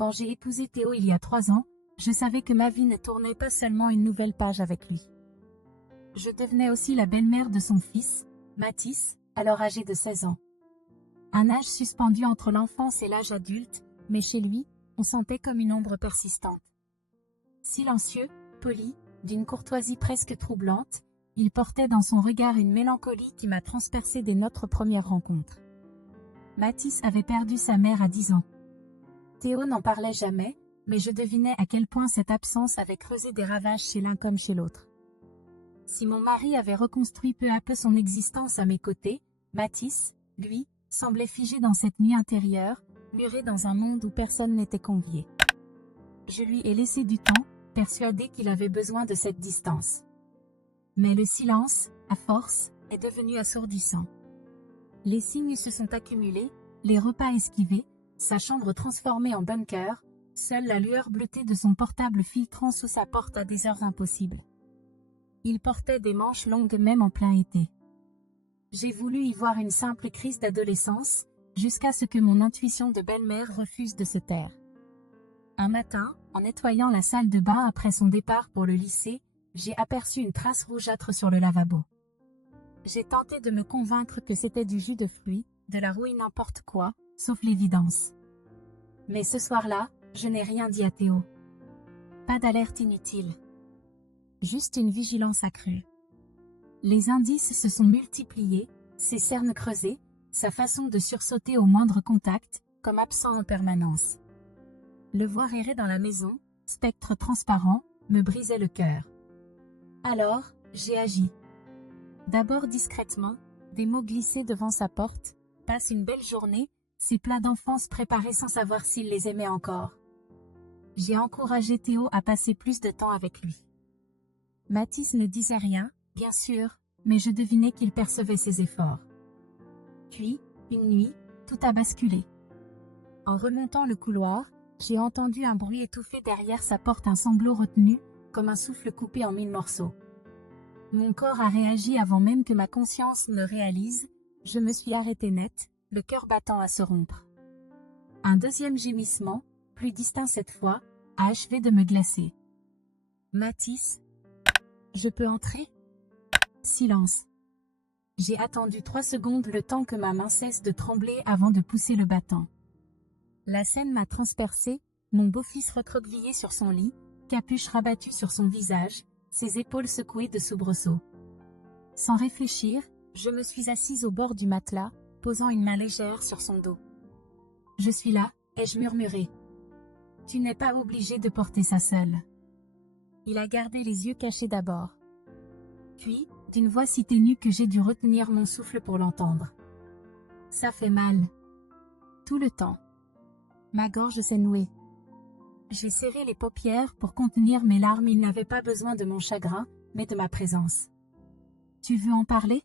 Quand j'ai épousé Théo il y a 3 ans, je savais que ma vie ne tournait pas seulement une nouvelle page avec lui. Je devenais aussi la belle-mère de son fils, Mathis, alors âgé de 16 ans. Un âge suspendu entre l'enfance et l'âge adulte, mais chez lui, on sentait comme une ombre persistante. Silencieux, poli, d'une courtoisie presque troublante, il portait dans son regard une mélancolie qui m'a transpercé dès notre première rencontre. Mathis avait perdu sa mère à 10 ans. Théo n'en parlait jamais, mais je devinais à quel point cette absence avait creusé des ravages chez l'un comme chez l'autre. Si mon mari avait reconstruit peu à peu son existence à mes côtés, Mathis, lui, semblait figé dans cette nuit intérieure, muré dans un monde où personne n'était convié. Je lui ai laissé du temps, persuadé qu'il avait besoin de cette distance. Mais le silence, à force, est devenu assourdissant. Les signes se sont accumulés, les repas esquivés, sa chambre transformée en bunker, seule la lueur bleutée de son portable filtrant sous sa porte à des heures impossibles. Il portait des manches longues même en plein été. J'ai voulu y voir une simple crise d'adolescence, jusqu'à ce que mon intuition de belle-mère refuse de se taire. Un matin, en nettoyant la salle de bain après son départ pour le lycée, j'ai aperçu une trace rougeâtre sur le lavabo. J'ai tenté de me convaincre que c'était du jus de fruits, de la rouille n'importe quoi, sauf l'évidence. Mais ce soir-là, je n'ai rien dit à Théo. Pas d'alerte inutile. Juste une vigilance accrue. Les indices se sont multipliés, ses cernes creusées, sa façon de sursauter au moindre contact, comme absent en permanence. Le voir errer dans la maison, spectre transparent, me brisait le cœur. Alors, j'ai agi. D'abord discrètement, des mots glissés devant sa porte, passe une belle journée, ses plats d'enfance préparés sans savoir s'il les aimait encore. J'ai encouragé Théo à passer plus de temps avec lui. Mathis ne disait rien, bien sûr, mais je devinais qu'il percevait ses efforts. Puis, une nuit, tout a basculé. En remontant le couloir, j'ai entendu un bruit étouffé derrière sa porte, un sanglot retenu, comme un souffle coupé en 1000 morceaux. Mon corps a réagi avant même que ma conscience ne réalise, je me suis arrêtée net, le cœur battant à se rompre. Un deuxième gémissement, plus distinct cette fois, a achevé de me glacer. Mathis, je peux entrer ? Silence. J'ai attendu 3 secondes, le temps que ma main cesse de trembler avant de pousser le battant. La scène m'a transpercée, mon beau-fils recroquevillé sur son lit, capuche rabattue sur son visage, ses épaules secouées de soubresauts. Sans réfléchir, je me suis assise au bord du matelas, posant une main légère sur son dos. « Je suis là », ai-je murmuré. « Tu n'es pas obligé de porter ça seul. » Il a gardé les yeux cachés d'abord. Puis, d'une voix si ténue que j'ai dû retenir mon souffle pour l'entendre. « Ça fait mal. » Tout le temps. Ma gorge s'est nouée. J'ai serré les paupières pour contenir mes larmes, il n'avait pas besoin de mon chagrin, mais de ma présence. « Tu veux en parler ? »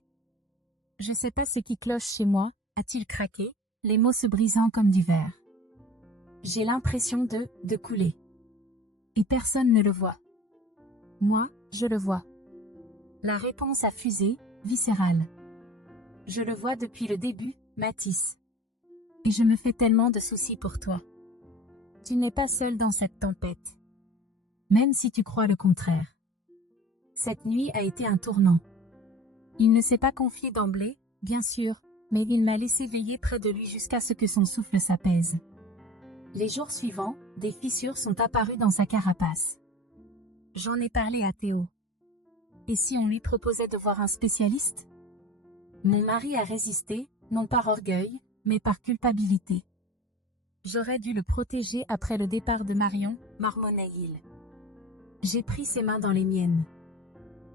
Je sais pas ce qui cloche chez moi, a-t-il craqué, les mots se brisant comme du verre. J'ai l'impression de couler. Et personne ne le voit. Moi, je le vois. La réponse a fusé, viscérale. Je le vois depuis le début, Mathis. Et je me fais tellement de soucis pour toi. Tu n'es pas seul dans cette tempête. Même si tu crois le contraire. Cette nuit a été un tournant. Il ne s'est pas confié d'emblée, bien sûr, mais il m'a laissé veiller près de lui jusqu'à ce que son souffle s'apaise. Les jours suivants, des fissures sont apparues dans sa carapace. J'en ai parlé à Théo. Et si on lui proposait de voir un spécialiste ? Mon mari a résisté, non par orgueil, mais par culpabilité. J'aurais dû le protéger après le départ de Marion, marmonnait-il. J'ai pris ses mains dans les miennes.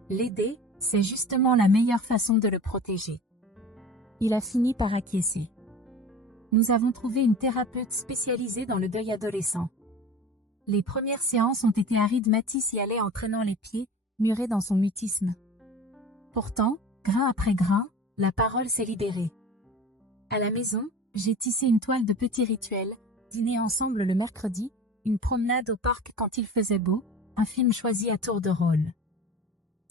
L'aider, c'est justement la meilleure façon de le protéger. Il a fini par acquiescer. Nous avons trouvé une thérapeute spécialisée dans le deuil adolescent. Les premières séances ont été arides, Mathis y allait en traînant les pieds, muré dans son mutisme. Pourtant, grain après grain, la parole s'est libérée. À la maison, j'ai tissé une toile de petits rituels, dîner ensemble le mercredi, une promenade au parc quand il faisait beau, un film choisi à tour de rôle.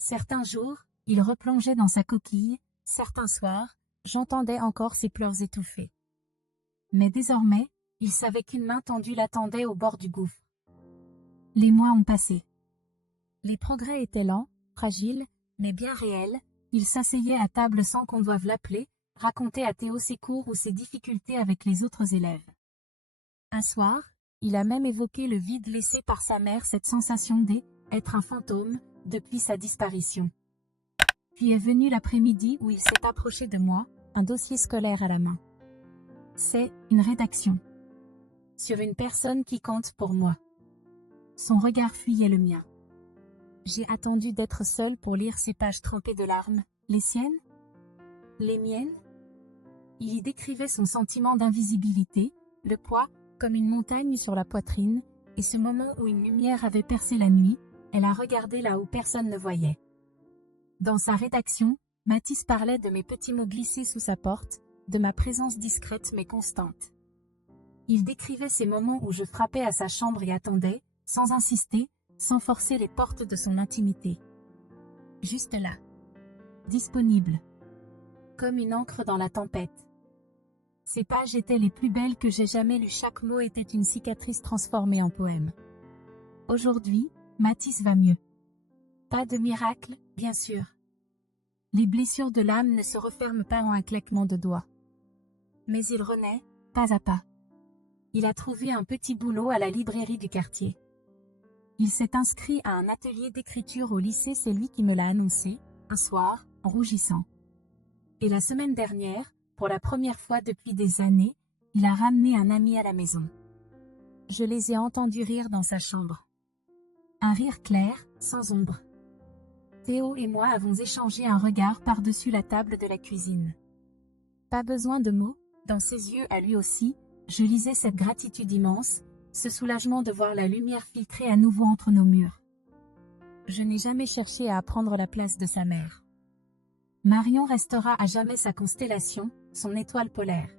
Certains jours, il replongeait dans sa coquille, certains soirs, j'entendais encore ses pleurs étouffés. Mais désormais, Il savait qu'une main tendue l'attendait au bord du gouffre. Les mois ont passé. Les progrès étaient lents, fragiles, mais bien réels. Il s'asseyait à table sans qu'on doive l'appeler, racontait à Théo ses cours ou ses difficultés avec les autres élèves. Un soir, il a même évoqué le vide laissé par sa mère, cette sensation d'être un fantôme, depuis sa disparition. Puis est venu l'après-midi où il s'est approché de moi, un dossier scolaire à la main. C'est une rédaction. Sur une personne qui compte pour moi. Son regard fuyait le mien. J'ai attendu d'être seule pour lire ces pages trempées de larmes. Les siennes? Les miennes? Il y décrivait son sentiment d'invisibilité, le poids, comme une montagne sur la poitrine, et ce moment où une lumière avait percé la nuit, elle a regardé là où personne ne voyait. Dans sa rédaction, Mathis parlait de mes petits mots glissés sous sa porte, de ma présence discrète mais constante. Il décrivait ces moments où je frappais à sa chambre et attendais, sans insister, sans forcer les portes de son intimité. Juste là. Disponible. Comme une encre dans la tempête. Ces pages étaient les plus belles que j'ai jamais lues. Chaque mot était une cicatrice transformée en poème. Aujourd'hui, Mathis va mieux. Pas de miracle, bien sûr. Les blessures de l'âme ne se referment pas en un claquement de doigts. Mais il renaît, pas à pas. Il a trouvé un petit boulot à la librairie du quartier. Il s'est inscrit à un atelier d'écriture au lycée, c'est lui qui me l'a annoncé, un soir, en rougissant. Et la semaine dernière, pour la première fois depuis des années, il a ramené un ami à la maison. Je les ai entendus rire dans sa chambre. Un rire clair, sans ombre. Théo et moi avons échangé un regard par-dessus la table de la cuisine. Pas besoin de mots, dans ses yeux à lui aussi, je lisais cette gratitude immense, ce soulagement de voir la lumière filtrer à nouveau entre nos murs. Je n'ai jamais cherché à prendre la place de sa mère. Marion restera à jamais sa constellation, son étoile polaire.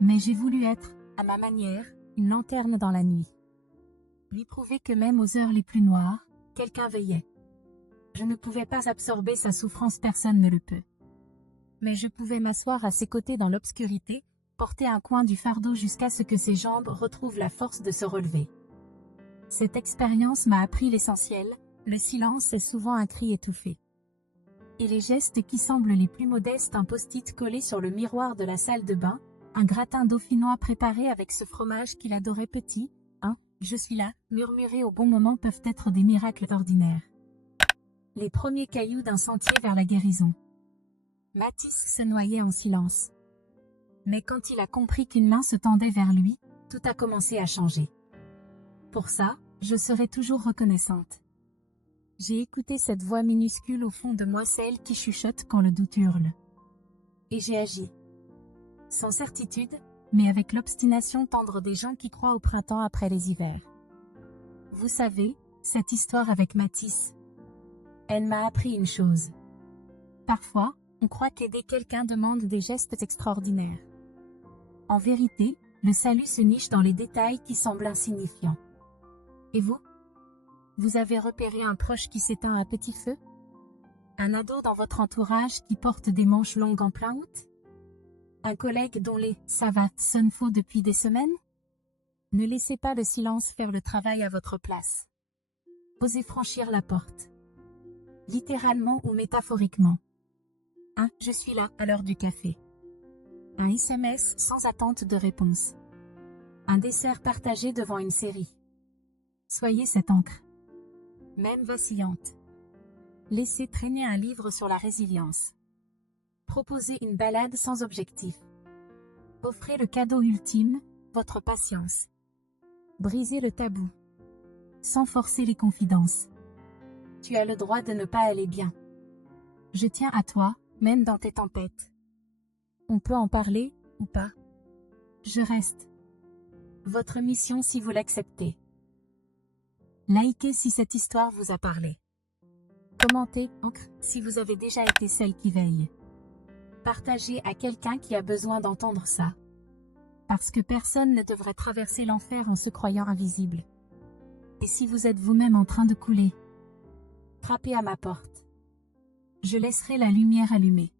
Mais j'ai voulu être, à ma manière, une lanterne dans la nuit. Lui prouver que même aux heures les plus noires, quelqu'un veillait. Je ne pouvais pas absorber sa souffrance, personne ne le peut. Mais je pouvais m'asseoir à ses côtés dans l'obscurité, porter un coin du fardeau jusqu'à ce que ses jambes retrouvent la force de se relever. Cette expérience m'a appris l'essentiel, le silence est souvent un cri étouffé. Et les gestes qui semblent les plus modestes, un post-it collé sur le miroir de la salle de bain, un gratin dauphinois préparé avec ce fromage qu'il adorait petit, je suis là, murmuré au bon moment peuvent être des miracles ordinaires. Les premiers cailloux d'un sentier vers la guérison. Mathis se noyait en silence. Mais quand il a compris qu'une main se tendait vers lui, tout a commencé à changer. Pour ça, je serai toujours reconnaissante. J'ai écouté cette voix minuscule au fond de moi, celle qui chuchote quand le doute hurle. Et j'ai agi. Sans certitude, mais avec l'obstination tendre des gens qui croient au printemps après les hivers. Vous savez, cette histoire avec Mathis, elle m'a appris une chose. Parfois, on croit qu'aider quelqu'un demande des gestes extraordinaires. En vérité, le salut se niche dans les détails qui semblent insignifiants. Et vous? Vous avez repéré un proche qui s'éteint à petit feu? Un ado dans votre entourage qui porte des manches longues en plein août? Un collègue dont les « ça va » sonnent faux depuis des semaines? Ne laissez pas le silence faire le travail à votre place. Osez franchir la porte. Littéralement ou métaphoriquement. Je suis là, à l'heure du café. Un SMS sans attente de réponse. Un dessert partagé devant une série. Soyez cette encre. Même vacillante. Laissez traîner un livre sur la résilience. Proposez une balade sans objectif. Offrez le cadeau ultime, votre patience. Brisez le tabou. Sans forcer les confidences. Tu as le droit de ne pas aller bien. Je tiens à toi, même dans tes tempêtes. On peut en parler, ou pas. Je reste. Votre mission si vous l'acceptez. Likez si cette histoire vous a parlé. Commentez, si vous avez déjà été celle qui veille. Partagez à quelqu'un qui a besoin d'entendre ça. Parce que personne ne devrait traverser l'enfer en se croyant invisible. Et si vous êtes vous-même en train de couler, frappez à ma porte. Je laisserai la lumière allumée.